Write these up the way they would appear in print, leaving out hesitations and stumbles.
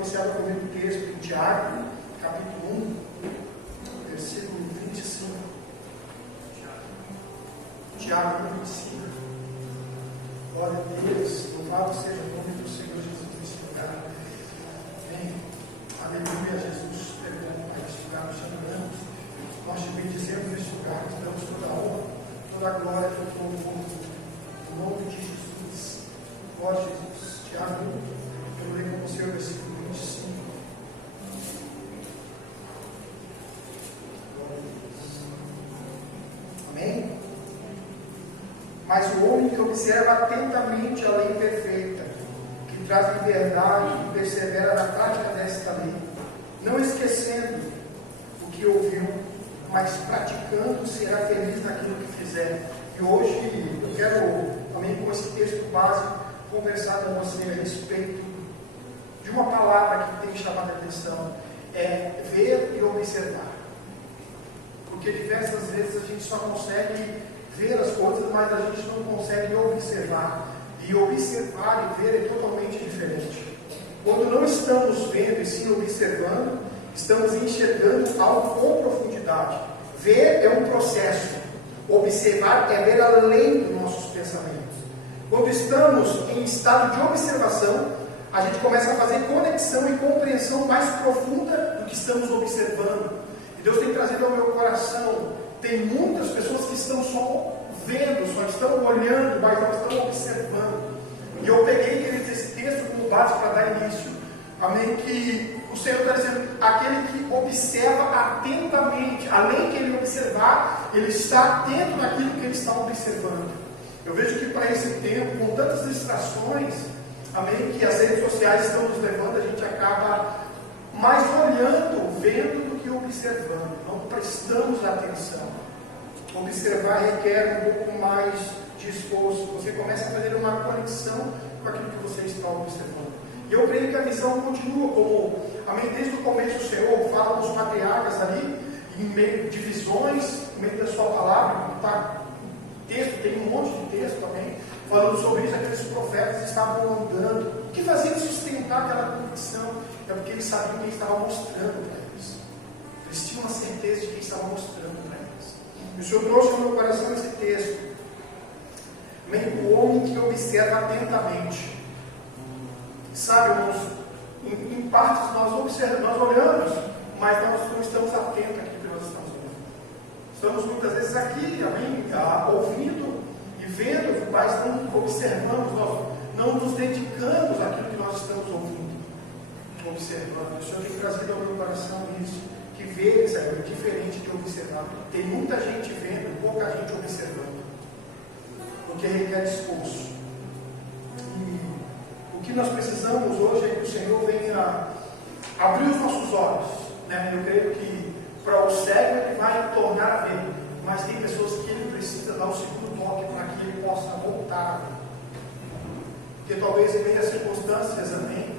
você abra comigo o texto em Tiago, capítulo 1, versículo 25. Tiago 1, 25. Glória a Deus, louvado seja o nome do Senhor Jesus nesse lugar. Amém. Aleluia, Jesus, perdão, Pai, neste lugar nós te adoramos. Nós te bendizemos neste lugar, te damos toda a honra, toda a glória, todo o louvor, no nome de Jesus. Glória a Jesus. Tiago 1, eu leio com você o versículo 25. Amém? Mas o homem que observa atentamente a lei perfeita, que traz liberdade e persevera na prática desta lei, não esquecendo o que ouviu, mas praticando, será feliz naquilo que fizer. E hoje eu quero, também com esse texto básico, conversar com você a respeito de uma palavra que tem chamado a atenção, é ver e observar. Porque diversas vezes a gente só consegue ver as coisas, mas a gente não consegue observar. E observar e ver é totalmente diferente. Quando não estamos vendo e sim observando, estamos enxergando algo com profundidade. Ver é um processo. Observar é ver além dos nossos pensamentos. Quando estamos em estado de observação, a gente começa a fazer conexão e compreensão mais profunda do que estamos observando. E Deus tem trazido ao meu coração, tem muitas pessoas que estão só vendo, só estão olhando, mas não estão observando. E eu peguei, queridos, esse texto como base para dar início. Amém? Que o Senhor está dizendo, aquele que observa atentamente, além de ele observar, ele está atento naquilo que ele está observando. Eu vejo que para esse tempo, com tantas distrações, amém, que as redes sociais estão nos levando, a gente acaba mais olhando, vendo, do que observando. Não prestamos atenção. Observar requer um pouco mais de esforço. Você começa a fazer uma conexão com aquilo que você está observando. E eu creio que a missão continua como, amém, desde o começo o Senhor fala dos patriarcas ali, em meio de visões, em meio da sua palavra, tá? Texto, tem um monte de texto também, falando sobre isso, aqueles profetas estavam andando. O que fazia sustentar aquela convicção? É porque eles sabiam quem estava mostrando para eles. Eles tinham uma certeza de quem estava mostrando para eles. E o Senhor trouxe no meu coração esse texto. O homem que observa atentamente. Sabe, irmãos, em partes nós observamos, nós olhamos, mas nós não estamos atentos àquilo que nós estamos olhando. Estamos muitas vezes aqui, amém, ouvindo e vendo, mas não observamos, nós não nos dedicamos àquilo que nós estamos ouvindo, observando. O Senhor tem trazido ao meu coração isso, que ver, Senhor, é diferente de observar. Tem muita gente vendo, pouca gente observando, porque requer esforço. E o que nós precisamos hoje é que o Senhor venha abrir os nossos olhos, né? Eu creio que para o cego ele vai tornar a ver, mas tem pessoas que ele precisa dar o segundo toque para que ele possa voltar a ver. Porque talvez em meio às circunstâncias, amém,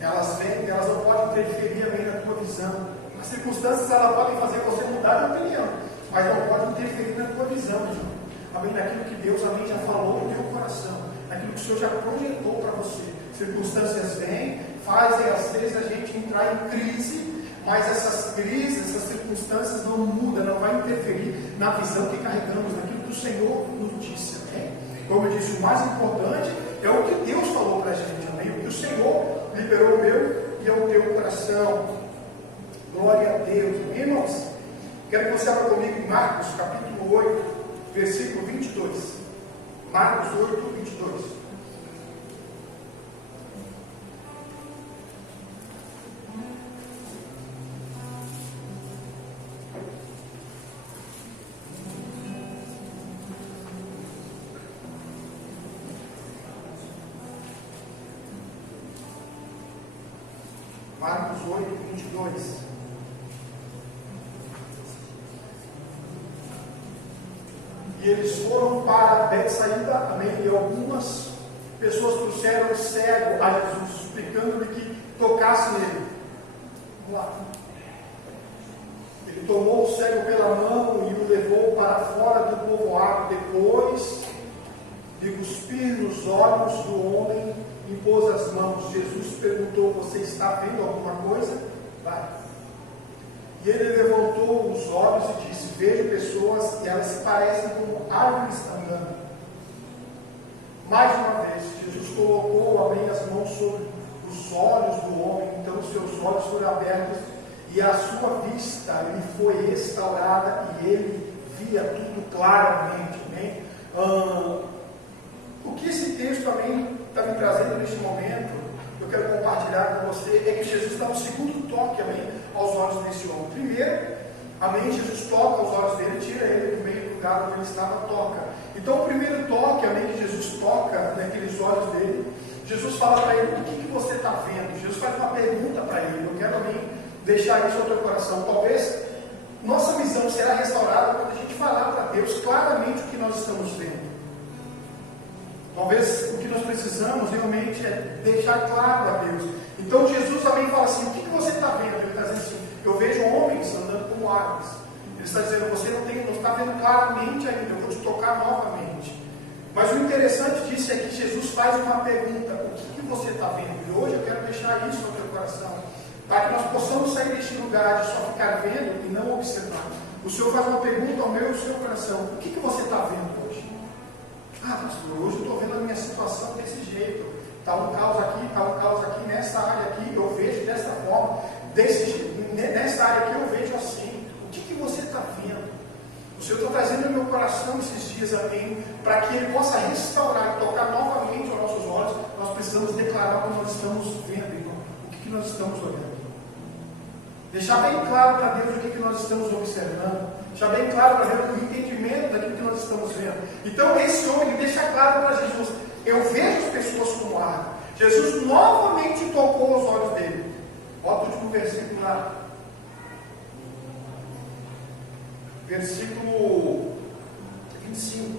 elas vêm, elas não podem interferir amém, na tua visão. As circunstâncias elas podem fazer você mudar de opinião, mas não podem interferir na tua visão, amém, naquilo que Deus, amém, já falou no teu coração, naquilo que o Senhor já projetou para você. Circunstâncias vêm, fazem às vezes a gente entrar em crise, mas essas crises, essas circunstâncias não mudam, não vai interferir na visão que carregamos, naquilo que o Senhor nos disse, amém? Como eu disse, o mais importante é o que Deus falou para a gente, amém? O que o Senhor liberou o meu e o teu coração. Glória a Deus, amém, irmãos? Quero que você abra comigo em Marcos, capítulo 8, versículo 22. Marcos 8, 22. Marcos 8, 22. E eles foram para Betsaída, amém? E algumas pessoas trouxeram o cego a Jesus, suplicando-lhe que tocasse nele. Vamos lá. Ele tomou o cego pela mão e o levou para fora do povoado. Depois de cuspir nos olhos do homem, impôs as mãos. Jesus perguntou: você está vendo alguma coisa? Vai. E ele levantou os olhos e disse: vejo pessoas e elas se parecem como árvores andando. Mais uma vez, Jesus colocou, abrindo as mãos sobre os olhos do homem, então os seus olhos foram abertos e a sua vista lhe foi restaurada e ele via tudo claramente. Amém? O que esse texto também está me trazendo neste momento, eu quero compartilhar com você, é que Jesus dá um segundo toque, amém, aos olhos desse homem. Primeiro, amém, Jesus toca os olhos dele, tira ele do meio do lugar onde ele estava, toca. Então o primeiro toque, amém, que Jesus toca naqueles olhos dele, Jesus fala para ele: o que você está vendo? Jesus faz uma pergunta para ele. Eu quero, amém, deixar isso no teu coração. Talvez nossa visão será restaurada quando a gente falar para Deus claramente o que nós estamos vendo. Talvez o que nós precisamos realmente é deixar claro a Deus. Então Jesus também fala assim: o que você está vendo? Ele está dizendo assim: eu vejo homens andando como árvores. Ele está dizendo: você não está vendo claramente ainda, eu vou te tocar novamente. Mas o interessante disso é que Jesus faz uma pergunta: o que você está vendo? E hoje eu quero deixar isso no teu coração, para que nós possamos sair deste lugar de só ficar vendo e não observar. O Senhor faz uma pergunta ao meu e ao seu coração: o que você está vendo hoje? Ah, pastor, hoje eu estou vendo a minha situação desse jeito. Está um caos aqui, nessa área aqui, eu vejo dessa forma, nessa área aqui eu vejo assim. O que você está vendo? O Senhor está trazendo no meu coração esses dias, amém, para que Ele possa restaurar e tocar novamente aos nossos olhos. Nós precisamos declarar o que nós estamos vendo, irmão, o que nós estamos olhando. Deixar bem claro para Deus o que nós estamos observando. Deixar bem claro para Deus o entendimento daquilo que nós estamos vendo. Então esse homem, ele deixa claro para Jesus: eu vejo as pessoas como árvore. Jesus novamente tocou os olhos dele. Bota o último versículo lá. Versículo 25.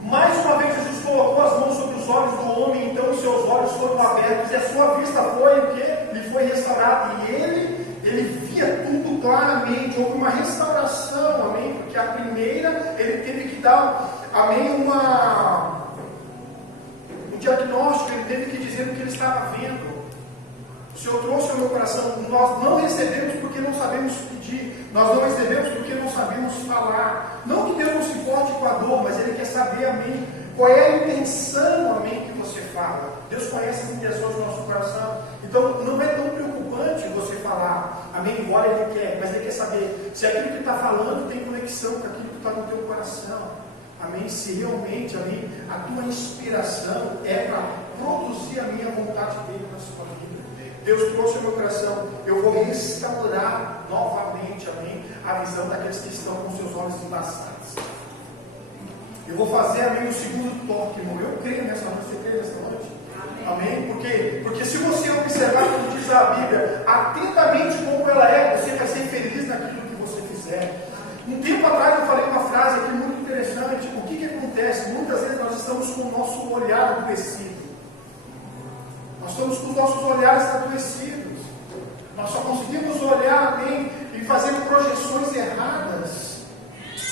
Mais uma vez Jesus colocou as mãos sobre os olhos do homem, então os seus olhos foram abertos e a sua vista foi o quê? Lhe foi restaurada. E ele via tudo claramente. Houve uma restauração, amém? Porque a primeira, ele teve que dar, amém, um diagnóstico, ele teve que dizer o que ele estava vendo. O Senhor trouxe ao meu coração: nós não recebemos porque não sabemos pedir, nós não recebemos porque não sabemos falar. Não que Deus não se importe com a dor, mas Ele quer saber, amém, qual é a intenção, amém, que você fala. Deus conhece as intenções do nosso coração. Então não é tão preocupante você falar, amém, embora Ele quer, mas Ele quer saber se aquilo que está falando tem conexão com aquilo que está no teu coração. Amém, se realmente, amém, a tua inspiração é para produzir a minha vontade dele na sua vida. Deus trouxe ao meu coração: eu vou restaurar novamente, amém, a visão daqueles que estão com seus olhos embaçados. Eu vou fazer, amém, o segundo toque, irmão. Eu creio nessa noite. Você crê nessa noite? Amém? Por quê? Porque se você observar, como diz a Bíblia, atentamente como ela é, você vai ser feliz naquilo que você fizer. Um tempo atrás eu falei uma frase aqui muito interessante. O que acontece? Muitas vezes nós estamos com o nosso olhar adoecido. Nós estamos com os nossos olhares adoecidos. Nós só conseguimos olhar, amém, e fazer projeções erradas.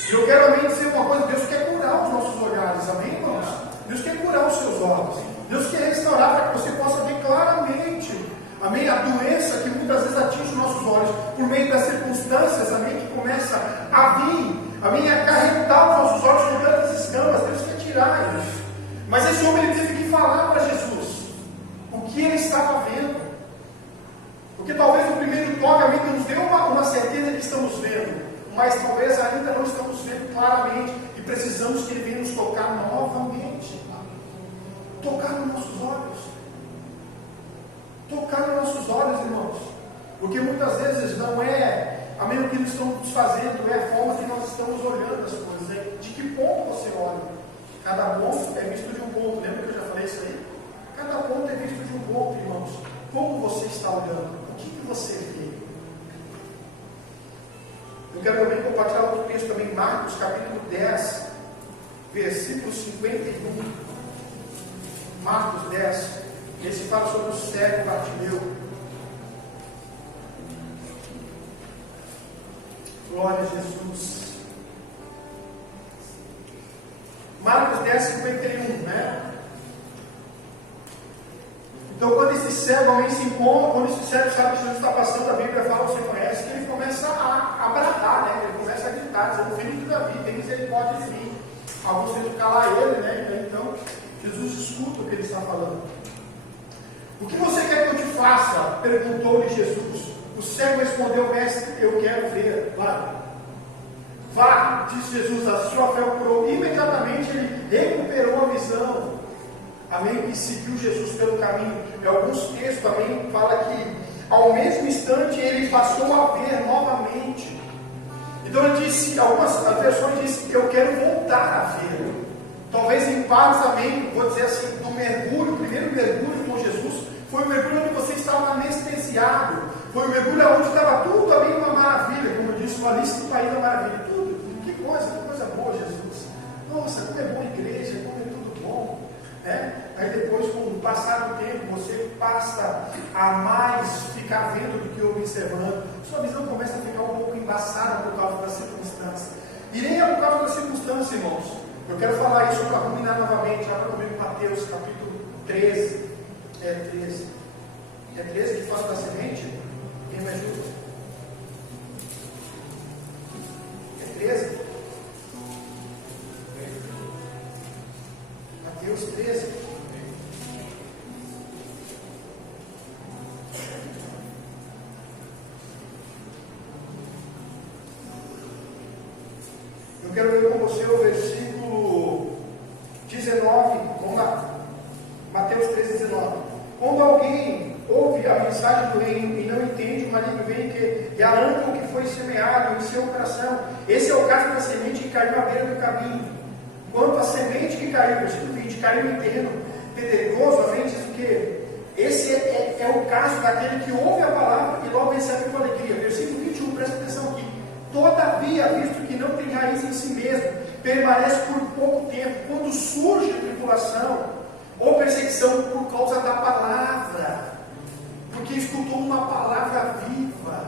E eu quero, amém, dizer uma coisa: Deus quer curar os nossos olhares, amém, irmãos? Deus quer curar os seus olhos. Deus quer restaurar para que você possa ver claramente, amém, a doença que muitas vezes atinge os nossos olhos por meio das circunstâncias, amém, que começa a vir, amém, a acarretar os nossos olhos com tantas escamas. Deus quer tirar isso. Mas esse homem, ele teve que falar para Jesus o que ele estava vendo. Porque talvez o primeiro toque, amém, nos deu uma certeza que estamos vendo, mas talvez ainda não estamos vendo claramente e precisamos que ele venha nos tocar novamente. Tocar nos nossos olhos. Tocar nos nossos olhos, irmãos. Porque muitas vezes não é, amém, o que nós estamos fazendo, é a forma que nós estamos olhando as coisas. É de que ponto você olha. Cada ponto é visto de um ponto. Lembra que eu já falei isso aí? Cada ponto é visto de um ponto, irmãos. Como você está olhando? O que você vê? Eu quero também compartilhar outro texto também, Marcos capítulo 10, versículo 51. Marcos 10, esse fala sobre o cego Bartimeu. Glória a Jesus. Marcos 10:51, né? Então, quando esse cego alguém se encontra, quando esse cego sabe que Jesus está passando, a Bíblia fala, você conhece, que ele começa a bradar, né? Ele começa a gritar, dizendo, filho de Davi, tem misericórdia de mim. Alguns tentam calar ele, né? Então, Jesus escuta o que ele está falando. O que você quer que eu te faça? Perguntou-lhe Jesus. O cego respondeu, mestre, eu quero ver. Vá, disse Jesus, a sua fé o curou. Imediatamente ele recuperou a visão. Amém? E seguiu Jesus pelo caminho. Em alguns textos, amém, fala que ao mesmo instante ele passou a ver novamente. Então ele disse, algumas versões dizem, eu quero voltar a ver. Talvez em partes, amém, vou dizer assim, do mergulho, o primeiro mergulho com Jesus, foi o mergulho onde você estava anestesiado. Foi o mergulho onde estava tudo ali uma maravilha, como eu disse, uma lista do país da maravilha. Tudo, que coisa boa, Jesus. Nossa, como é bom a igreja, como é tudo bom. Aí depois, com o passar do tempo, você passa a mais ficar vendo do que observando. Sua visão começa a ficar um pouco embaçada por causa das circunstâncias. E nem é por causa das circunstâncias, irmãos. Eu quero falar isso para ruminar novamente. Abra comigo Mateus, capítulo 13. É 13. É 13 que fala da semente? Quem me ajuda? É 13? Mateus 13. Eu quero ler com você o versículo 19. Vamos lá. Mateus 13, 19. Quando alguém ouve a mensagem do reino e não entende, o maligno vem e arranca o que foi semeado em seu coração. Esse é o caso da semente que caiu à beira do caminho. Quanto à semente que caiu, versículo 20, caiu em terreno pedregoso, amém, diz o quê? Esse é o caso daquele que ouve a palavra e logo recebe com alegria. Versículo 21, presta atenção aqui. Todavia, visto que não tem raiz em si mesmo, permanece por pouco tempo. Quando surge tribulação ou perseguição por causa da palavra, porque escutou uma palavra viva.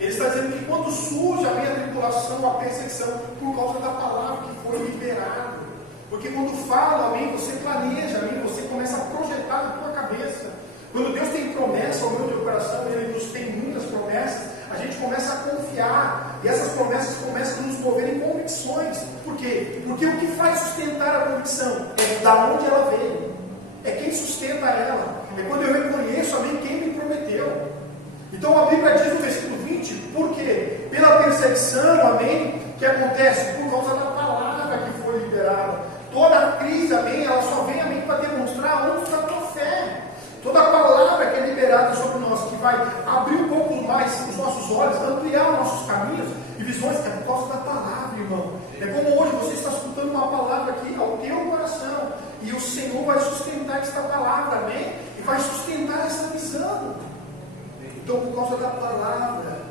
Ele está dizendo que quando surge a minha tribulação, a perseguição, por causa da palavra que foi liberada. Porque quando fala, amém, você planeja, amém, você começa a projetar na tua cabeça. Quando Deus tem promessa ao meu teu coração, Ele nos tem muitas promessas, a gente começa a confiar. E essas promessas começam a nos mover em convicções. Por quê? Porque o que faz sustentar a convicção é da onde ela veio. É quem sustenta ela. É quando eu reconheço, amém, quem me prometeu. Então a Bíblia diz no versículo 20, por quê? Pela perseguição, amém, que acontece por causa da palavra que foi liberada. Toda a crise, amém, ela só vem, amém, para demonstrar onde está a tua fé. Toda a palavra que é liberada sobre nós, que vai abrir um pouco mais os nossos olhos, ampliar os nossos caminhos e visões, é por causa da palavra, irmão. É como hoje você está escutando uma palavra aqui ao teu coração, e o Senhor vai sustentar esta palavra, amém? E vai sustentar essa visão. Então, por causa da palavra,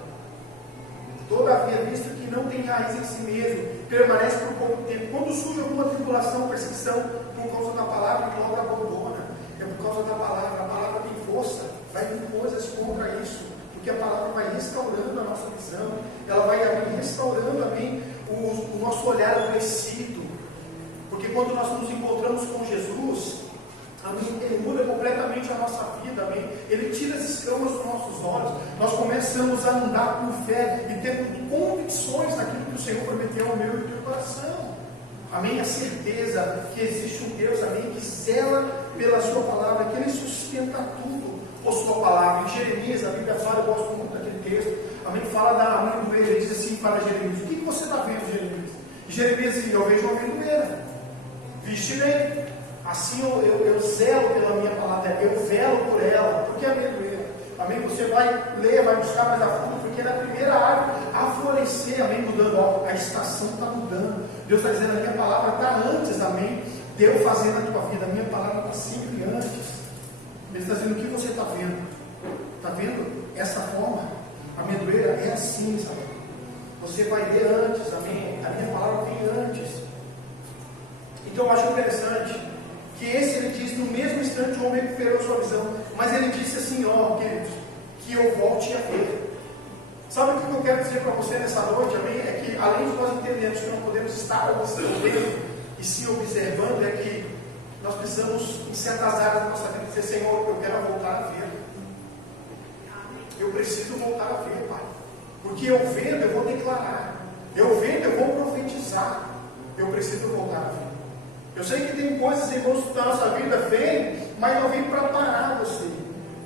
todavia, visto que não tem raiz em si mesmo, permanece por pouco tempo. Quando surge alguma tribulação, perseguição, por causa da palavra, ele logo abandona. É por causa da palavra. A palavra tem força, vai vir coisas contra isso, porque a palavra vai restaurando a nossa visão, ela vai restaurando também o nosso olhar adoecido. Porque quando nós nos encontramos com Jesus, amém, Ele muda completamente a nossa vida, amém? Ele tira as escamas dos nossos olhos. Nós começamos a andar por fé e ter convicções daquilo que o Senhor prometeu ao meu e ao teu coração. Amém? A certeza que existe um Deus, amém, que zela pela sua palavra, que Ele sustenta tudo por sua palavra. Em Jeremias, a Bíblia fala, eu gosto muito daquele texto, amém, fala da amendoeira. Ele diz assim para Jeremias: o que você está vendo, Jeremias? E Jeremias diz: eu vejo uma amendoeira. Viste bem, assim eu zelo pela minha palavra, eu velo por ela, porque é amendoeira. Amém? Você vai ler, vai buscar mais a fundo, porque na primeira árvore a florescer, amém, mudando, ó, a estação está mudando. Deus está dizendo: a minha palavra está antes, amém, de eu fazer na tua vida, a minha palavra está sempre antes. Ele está dizendo: o que você está vendo? Está vendo essa forma? A amendoeira é assim, sabe? Você vai ler antes, amém, a minha palavra vem antes. Então eu acho interessante que ele diz, no mesmo instante o homem recuperou sua visão, mas ele disse assim, ó, queridos, que eu volte a ver. Sabe o que eu quero dizer para você nessa noite, amém? É que além de nós entendermos que não podemos estar observando e sim observando, é que nós precisamos, em certas áreas da nossa vida, dizer: Senhor, eu quero voltar a ver. Eu preciso voltar a ver, Pai. Porque eu vendo, eu vou declarar. Eu vendo, eu vou profetizar. Eu preciso voltar a ver. Eu sei que tem coisas, irmãos, da nossa vida vem, mas não vem para parar você.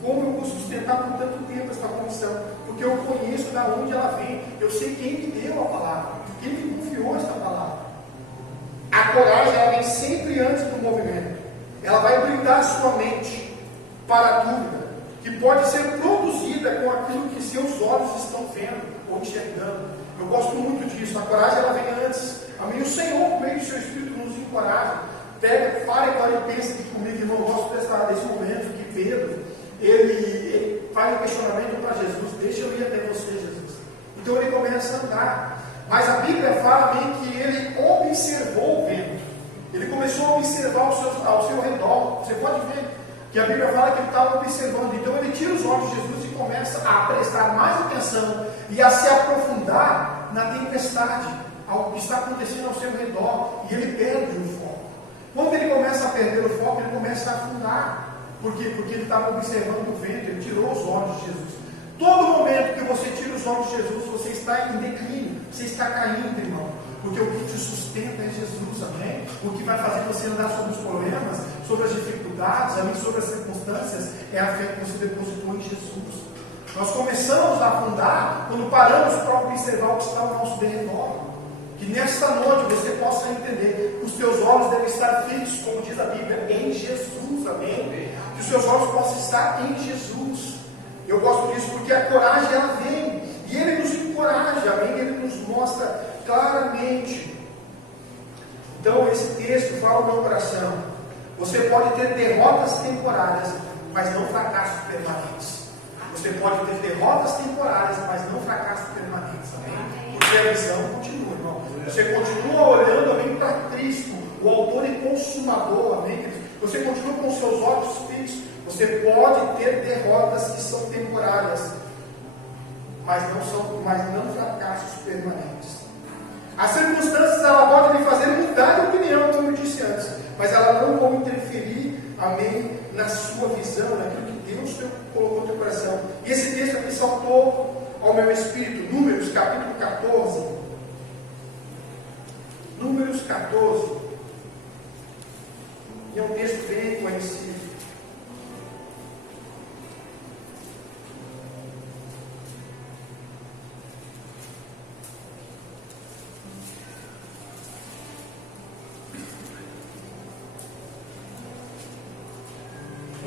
Como eu vou sustentar por tanto tempo esta condição? Porque eu conheço de onde ela vem. Eu sei quem me deu a palavra, quem me confiou esta palavra. A coragem, ela vem sempre antes do movimento. Ela vai blindar a sua mente para a dúvida, que pode ser produzida com aquilo que seus olhos estão vendo ou enxergando. Eu gosto muito disso. A coragem, ela vem antes. Amém? O Senhor, por meio do seu Espírito, nos encoraja. Pega, para agora e pensa aqui comigo, irmão. Eu gosto desse momento que Pedro, ele faz um questionamento para Jesus: deixa eu ir até você, Jesus. Então ele começa a andar. Mas a Bíblia fala bem que ele observou o vento. Ele começou a observar ao seu redor. Você pode ver que a Bíblia fala que ele estava observando. Então ele tira os olhos de Jesus e começa a prestar mais atenção e a se aprofundar na tempestade, ao que está acontecendo ao seu redor. E ele perde o foco. Quando ele começa a perder o foco, ele começa a afundar. Por quê? Porque ele estava observando o vento. Ele tirou os olhos de Jesus. Todo momento que você tira os olhos de Jesus, você está em declínio, você está caindo, irmão. Porque o que te sustenta é Jesus, amém? O que vai fazer você andar sobre os problemas, sobre as dificuldades, amém? Sobre as circunstâncias, é a fé que você depositou em Jesus. Nós começamos a afundar quando paramos para observar o que está ao nosso derredor. Que nesta noite você possa entender que os teus olhos devem estar fixos, como diz a Bíblia, em Jesus, amém? Que os seus olhos possam estar em Jesus. Eu gosto disso porque a coragem, ela vem, e Ele nos encoraja, amém? Ele nos mostra claramente. Então esse texto fala no meu coração: você pode ter derrotas temporárias, mas não fracassos permanentes. Você pode ter derrotas temporárias, mas não fracassos permanentes, amém? Porque a visão continua, irmão. Você continua olhando, amém, para Cristo, o autor e consumador, amém? Você continua com seus olhos fixos. Você pode ter derrotas que são temporárias, mas não fracassos permanentes. As circunstâncias, ela pode lhe fazer mudar de opinião, como eu disse antes, mas ela não vão interferir, amém, na sua visão, naquilo que Deus colocou no teu coração. E esse texto aqui saltou ao meu espírito, Números capítulo 14. Números 14. E é um texto bem conhecido.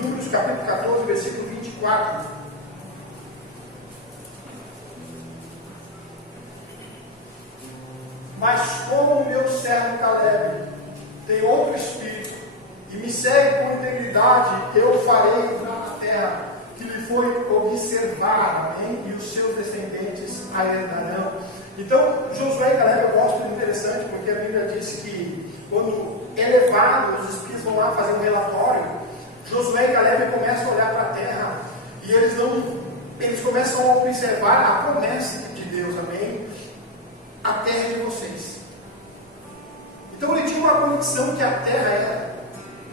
Números capítulo 14, versículo 24. Mas como o meu servo Caleb tem outro espírito e me segue com integridade, eu farei entrar na terra que lhe foi observada, amém? E os seus descendentes a herdarão. Então, Josué e Caleb, eu gosto, muito interessante, porque a Bíblia diz que quando é levado, os espíritos vão lá fazer um relatório. Josué e Caleb começam a olhar para a terra e eles começam a observar a promessa de Deus, amém? A terra de vocês. Então ele tinha uma convicção que a terra era,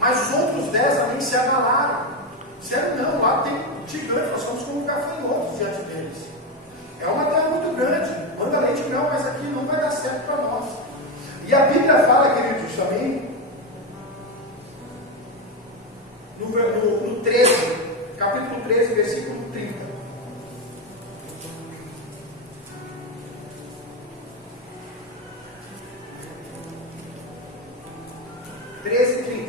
mas os outros 10 amém se abalaram. Disseram: não, lá tem gigante, nós somos como gafanhotos diante deles. É uma terra muito grande, manda leite e mel, mas aqui não vai dar certo para nós. E a Bíblia fala, queridos, também, no 13, capítulo 13, versículo 30.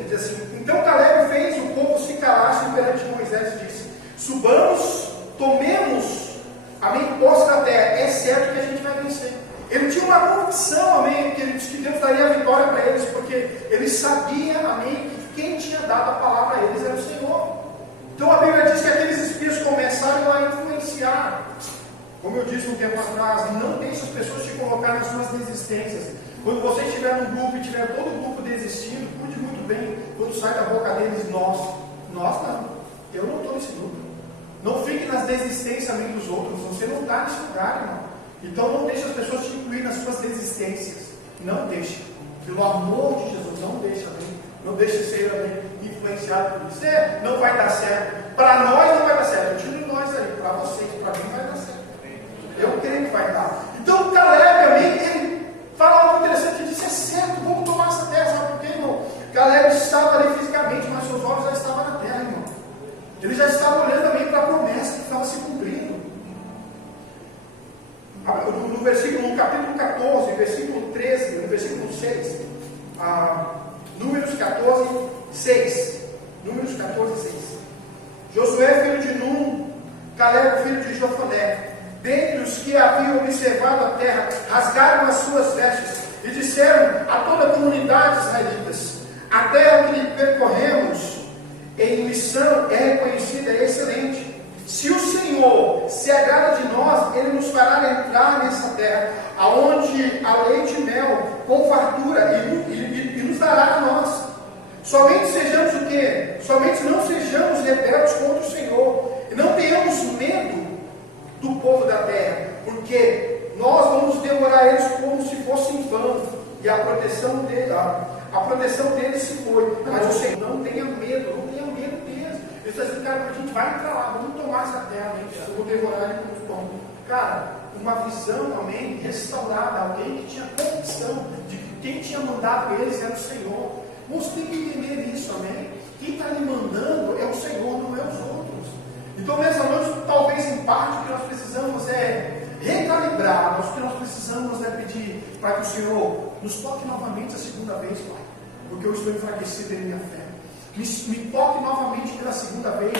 Diz assim: então Caleb fez o povo se calasse perante Moisés e disse: subamos, tomemos, amém, posse da terra, é certo que a gente vai vencer. Ele tinha uma convicção, amém, que Deus daria a vitória para eles, porque ele sabia, amém, que quem tinha dado a palavra a eles era o Senhor. Então a Bíblia diz que aqueles espíritos começaram a influenciar. Como eu disse um tempo atrás, não deixe as pessoas te colocar nas suas desistências. Quando você estiver num grupo e tiver todo o grupo desistindo, cuide muito bem quando sai da boca deles: nós não, eu não estou nesse grupo. Não fique nas desistências amém, dos outros, você não está nesse lugar, irmão. Então não deixe as pessoas te incluir nas suas desistências. Não deixe, pelo amor de Jesus. não deixa, amém? Não deixe ser, amém, influenciado por isso. Não vai dar certo. Para nós não vai dar certo. Eu tiro nós aí. Para vocês, para mim vai dar certo. Eu creio que vai dar. Então Caleb, amém, ele fala algo interessante. Ele disse, é certo, vamos tomar essa terra. Sabe por quê, irmão? Caleb estava ali fisicamente, mas seus olhos já estavam na terra, irmão. Ele já estava olhando também para a promessa que estava se cumprindo. No capítulo 14, versículo 13, no versículo 6, Números 14, 6. Números 14, 6. Josué, filho de Num, Caleb, filho de Jofoné, dentre os que haviam observado a terra, rasgaram as suas vestes e disseram a toda a comunidade israelitas: a terra que percorremos em missão é reconhecida, é excelente. Se o Senhor se agrada de nós, Ele nos fará entrar nessa terra, aonde há leite e mel, com fartura, e nos dará a nós. Somente sejamos o quê? Somente não sejamos rebeldes contra o Senhor, e não tenhamos medo do povo da terra, porque nós vamos devorar eles como se fossem vão, e a proteção deles se foi. Mas o Senhor, não tenha medo deles. Ele está dizendo, cara, a gente vai entrar lá, vamos tomar essa terra, eu vou devorar ele como pão. Cara, uma visão, amém, restaurada, alguém que tinha convicção de que quem tinha mandado eles era o Senhor. Você tem que entender isso, amém? Quem está lhe mandando é o Senhor, não é os outros. Então, nessa noite, talvez em parte o que nós precisamos é recalibrar, o que nós precisamos é pedir para que o Senhor nos toque novamente a segunda vez, Pai, porque eu estou enfraquecido em minha fé. Me toque novamente pela segunda vez,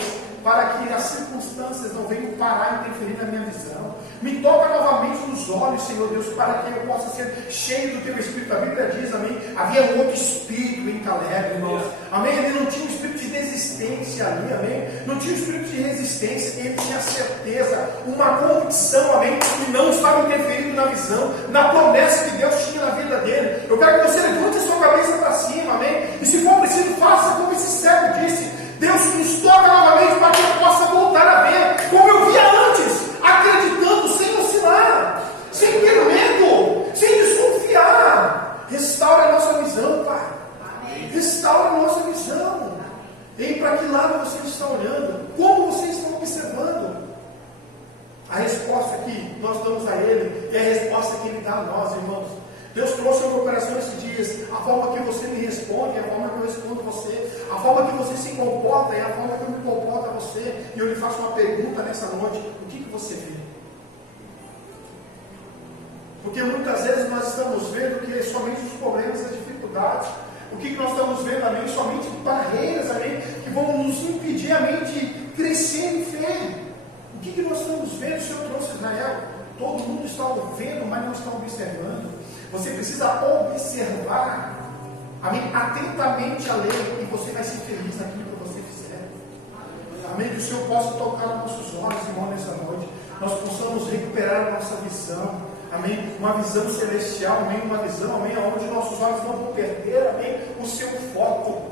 para que as circunstâncias não venham parar e interferir na minha visão. Me toca novamente nos olhos, Senhor Deus, para que eu possa ser cheio do Teu Espírito. A Bíblia diz, amém, havia um outro espírito em Caleb, irmãos. Amém, ele não tinha um espírito de desistência ali, amém. Não tinha um espírito de resistência, ele tinha certeza, uma convicção, amém, que não estava interferindo na visão, na promessa que Deus tinha na vida dele. Eu quero que você levante a sua cabeça para cima, amém. E se for preciso, faça como esse servo disse: Deus nos toca novamente para que eu possa voltar a ver como eu via antes, acreditando, sem oscilar, sem ter medo, sem desconfiar. Restaura a nossa visão, Pai. Amém. Restaura a nossa visão. E para que lado você está olhando? Como você está observando? A resposta que nós damos a Ele é a resposta que Ele dá a nós, irmãos. Deus trouxe ao meu coração esses dias: a forma que você me responde é a forma que eu respondo você, a forma que você se comporta é a forma que eu me comporto a você. E eu lhe faço uma pergunta nessa noite: o que você vê? Porque muitas vezes nós estamos vendo que somente os problemas e as dificuldades. O que nós estamos vendo, amém? Somente barreiras, amém, que vão nos impedir, amém, de crescer em fé. O que nós estamos vendo? O Senhor trouxe Israel. Todo mundo está vendo, mas não está observando. Você precisa observar, amém, atentamente a lei, e você vai ser feliz naquilo que você fizer. Amém? Que o Senhor possa tocar nos nossos olhos, irmão, nessa noite. Nós possamos recuperar a nossa visão. Amém? Uma visão celestial, amém? Uma visão, amém? Onde nossos olhos não vão perder, amém? O seu foco.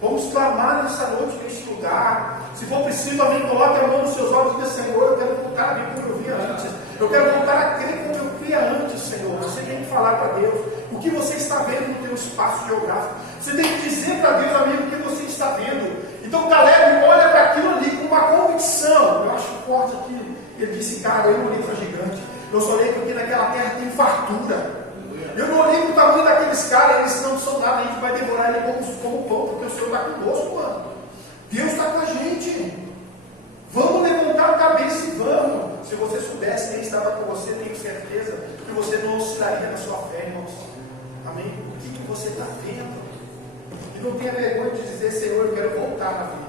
Vamos clamar nessa noite, neste lugar. Se for preciso, amém, coloque a mão nos seus olhos e diga: Senhor, eu quero voltar a ver como eu via antes. Eu quero voltar a crer como eu cria antes, Senhor. Você tem que falar para Deus o que você está vendo no teu espaço geográfico. Você tem que dizer para Deus, amigo, o que você está vendo. Então Caleb olha para aquilo ali com uma convicção. Eu acho forte aquilo. Ele disse: cara, eu não olhei para gigante. Eu só olhei porque naquela terra tem fartura. Eu não olhei para o tamanho daqueles caras. Eles não são nada. A gente vai devorar ele como pão, porque o Senhor está conosco, mano. Deus está com a gente. Vamos levantar a cabeça e vamos. Se você soubesse quem estava com você, tenho certeza que você não oscilaria na sua fé, irmãos. Amém? O que você está vendo? E não tenha vergonha de dizer: Senhor, eu quero voltar a ver.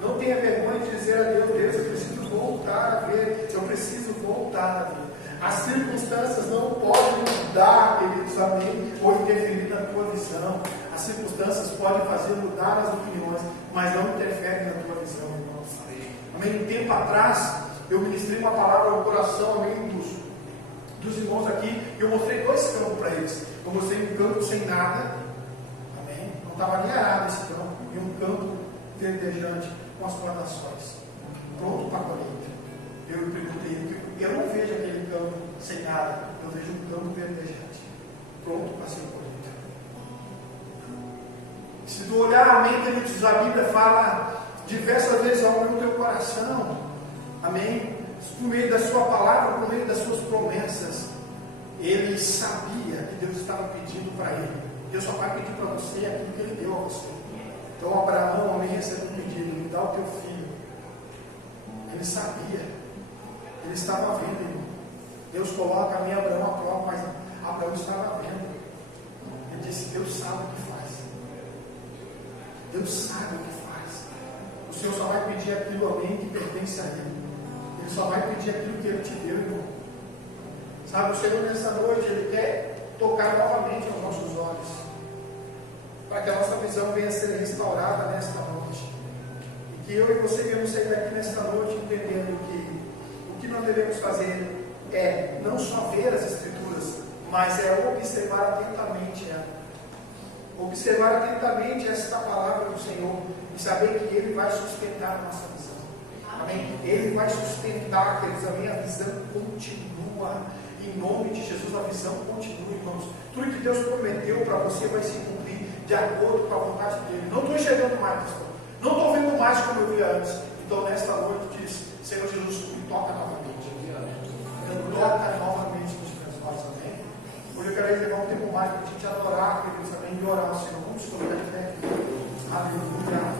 Não tenha vergonha de dizer a Deus: Deus, eu preciso voltar a ver. Eu preciso voltar a ver. As circunstâncias não podem mudar, queridos, amém, ou interferir na tua visão. As circunstâncias podem fazer mudar as opiniões, mas não interferem na tua visão, irmãos. Amém? Um tempo atrás, eu ministrei uma palavra ao coração, amém, dos irmãos aqui. Eu mostrei 2 campos para eles. Eu mostrei um campo sem nada, amém, não estava nem arado esse campo, e um campo verdejante com as plantações, pronto para a colheita. Eu perguntei: eu não vejo aquele campo sem nada, eu vejo um campo verdejante, pronto para ser colhido. Se tu olhar amém, queridos, a Bíblia fala diversas vezes ao meu teu coração, amém? Por meio da sua palavra, por meio das suas promessas. Ele sabia que Deus estava pedindo para ele. Deus só vai pedir para você aquilo que ele deu a você. Então Abraão, amém, recebeu um pedido: me dá o teu filho. Ele sabia, ele estava vendo, irmão. Deus coloca a mim, Abraão, à prova, mas Abraão estava vendo. Ele disse: Deus sabe o que faz. Deus sabe o que faz. O Senhor só vai pedir aquilo, amém, que pertence a Ele. Ele só vai pedir aquilo que Ele te deu, irmão. Sabe, o Senhor nessa noite, Ele quer tocar novamente aos nossos olhos, para que a nossa visão venha a ser restaurada nesta noite. E que eu e você venhamos sair daqui nesta noite entendendo que o que nós devemos fazer é não só ver as Escrituras, mas é observar atentamente ela. Observar atentamente esta palavra do Senhor e saber que Ele vai sustentar a nossa visão. Amém? Ele vai sustentar, queridos, amém? A visão continua. Em nome de Jesus, a visão continua, irmãos. Tudo que Deus prometeu para você vai se cumprir de acordo com a vontade dEle. Não estou enxergando mais, pastor. Não estou vendo mais como eu via antes. Então, nesta noite, diz: Senhor Jesus, me toca novamente. Toca novamente nos meus olhos, amém? Hoje eu quero levar um tempo mais para a gente adorar, queridos, amém? E orar ao Senhor. Vamos escolher a fé. Aleluia.